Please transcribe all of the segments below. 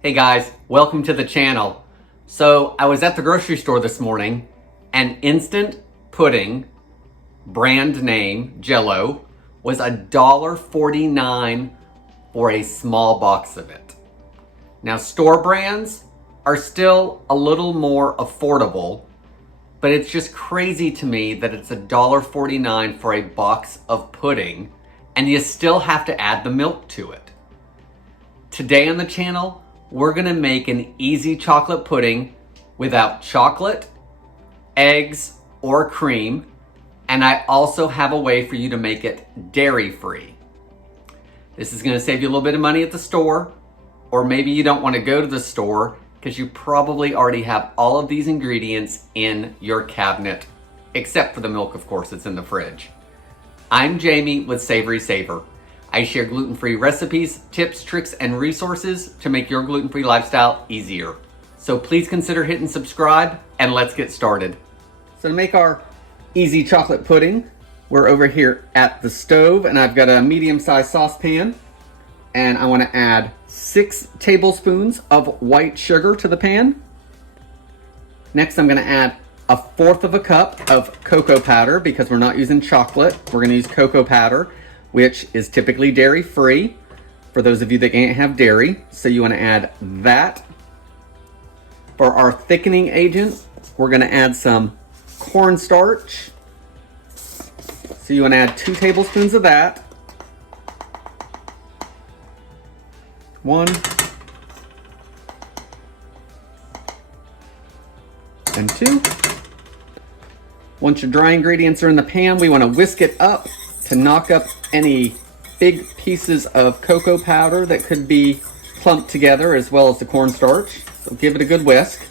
Hey guys, welcome to the channel. So I was at the grocery store this morning and instant pudding, brand name Jello, was $1.49 for a small box of it. Now store brands are still a little more affordable, but it's just crazy to me that it's $1.49 for a box of pudding and you still have to add the milk to it. Today on the channel, we're gonna make an easy chocolate pudding without chocolate, eggs, or cream. And I also have a way for you to make it dairy-free. This is gonna save you a little bit of money at the store, or maybe you don't wanna go to the store because you probably already have all of these ingredients in your cabinet, except for the milk, of course, it's in the fridge. I'm Jamie with SavorySaver. I share gluten-free recipes, tips, tricks, and resources to make your gluten-free lifestyle easier. So please consider hitting subscribe and let's get started. So to make our easy chocolate pudding, we're over here at the stove and I've got a medium-sized saucepan and I want to add 6 tablespoons of white sugar to the pan. Next, I'm going to add 1/4 cup of cocoa powder because we're not using chocolate. We're going to use cocoa powder, which is typically dairy-free for those of you that can't have dairy. So you want to add that. For our thickening agent, we're going to add some cornstarch. So you want to add 2 tablespoons of that. 1 and 2. Once your dry ingredients are in the pan, we want to whisk it up to knock up any big pieces of cocoa powder that could be clumped together, as well as the cornstarch. So give it a good whisk.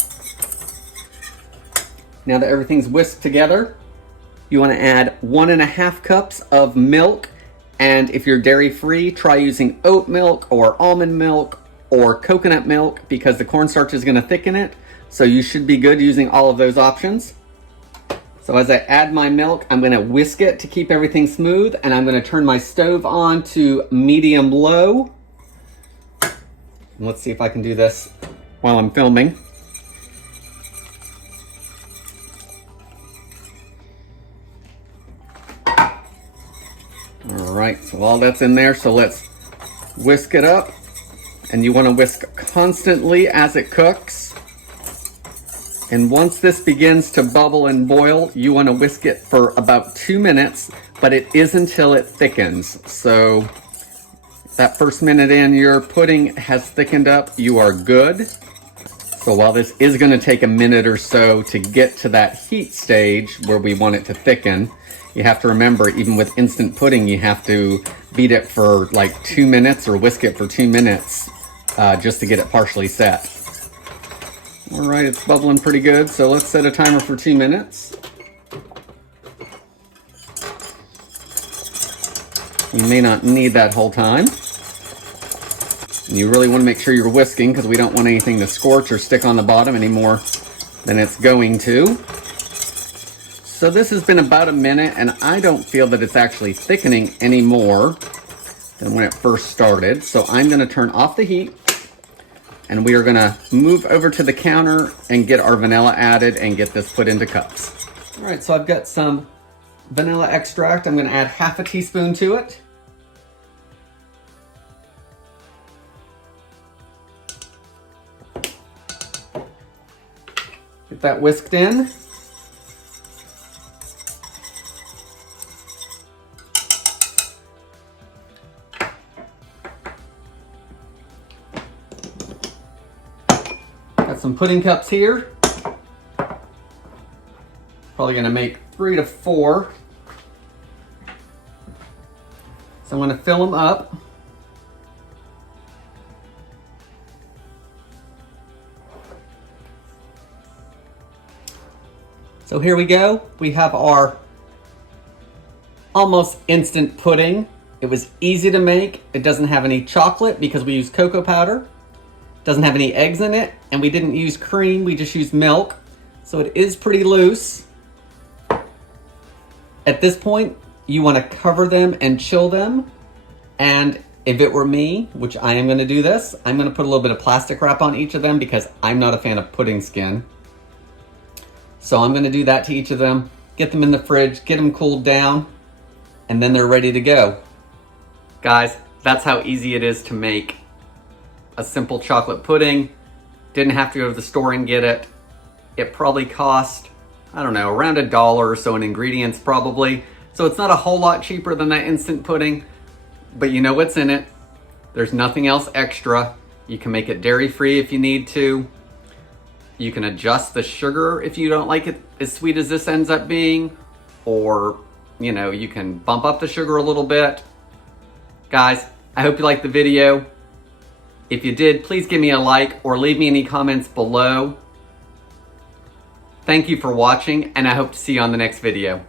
Now that everything's whisked together, you want to add 1.5 cups of milk. And if you're dairy-free, try using oat milk or almond milk or coconut milk because the cornstarch is going to thicken it. So you should be good using all of those options. So as I add my milk, I'm going to whisk it to keep everything smooth, and I'm going to turn my stove on to medium-low. Let's see if I can do this while I'm filming. All right, so all that's in there, so let's whisk it up. And you want to whisk constantly as it cooks. And once this begins to bubble and boil, you want to whisk it for about 2 minutes, but it is until it thickens. So that first minute in, your pudding has thickened up, you are good. So while this is going to take a minute or so to get to that heat stage where we want it to thicken, you have to remember, even with instant pudding, you have to beat it for like 2 minutes or whisk it for 2 minutes just to get it partially set. All right, it's bubbling pretty good, so let's set a timer for 2 minutes. You may not need that whole time. And you really want to make sure you're whisking because we don't want anything to scorch or stick on the bottom any more than it's going to. So this has been about a minute, and I don't feel that it's actually thickening any more than when it first started. So I'm going to turn off the heat. And we are gonna move over to the counter and get our vanilla added and get this put into cups. All right, so I've got some vanilla extract. I'm gonna add 1/2 teaspoon to it. Get that whisked in. Got some pudding cups here. Probably gonna make 3 to 4. So I'm gonna fill them up. So here we go. We have our almost instant pudding. It was easy to make. It doesn't have any chocolate because we use cocoa powder. Doesn't have any eggs in it, and we didn't use cream, we just used milk. So it is pretty loose. At this point, you want to cover them and chill them. And If it were me, which I am gonna do this, I'm gonna put a little bit of plastic wrap on each of them because I'm not a fan of pudding skin. So I'm gonna do that to each of them, get them in the fridge, get them cooled down, and then they're ready to go. Guys, that's how easy it is to make a simple chocolate pudding. Didn't have to go to the store and get it. It probably cost, I don't know, around $1 or so in ingredients probably. So it's not a whole lot cheaper than that instant pudding, but you know what's in it. There's nothing else extra. You can make it dairy-free if you need to. You can adjust the sugar if you don't like it as sweet as this ends up being, or, you know, you can bump up the sugar a little bit. Guys, I hope you liked the video. If you did, please give me a like or leave me any comments below. Thank you for watching, and I hope to see you on the next video.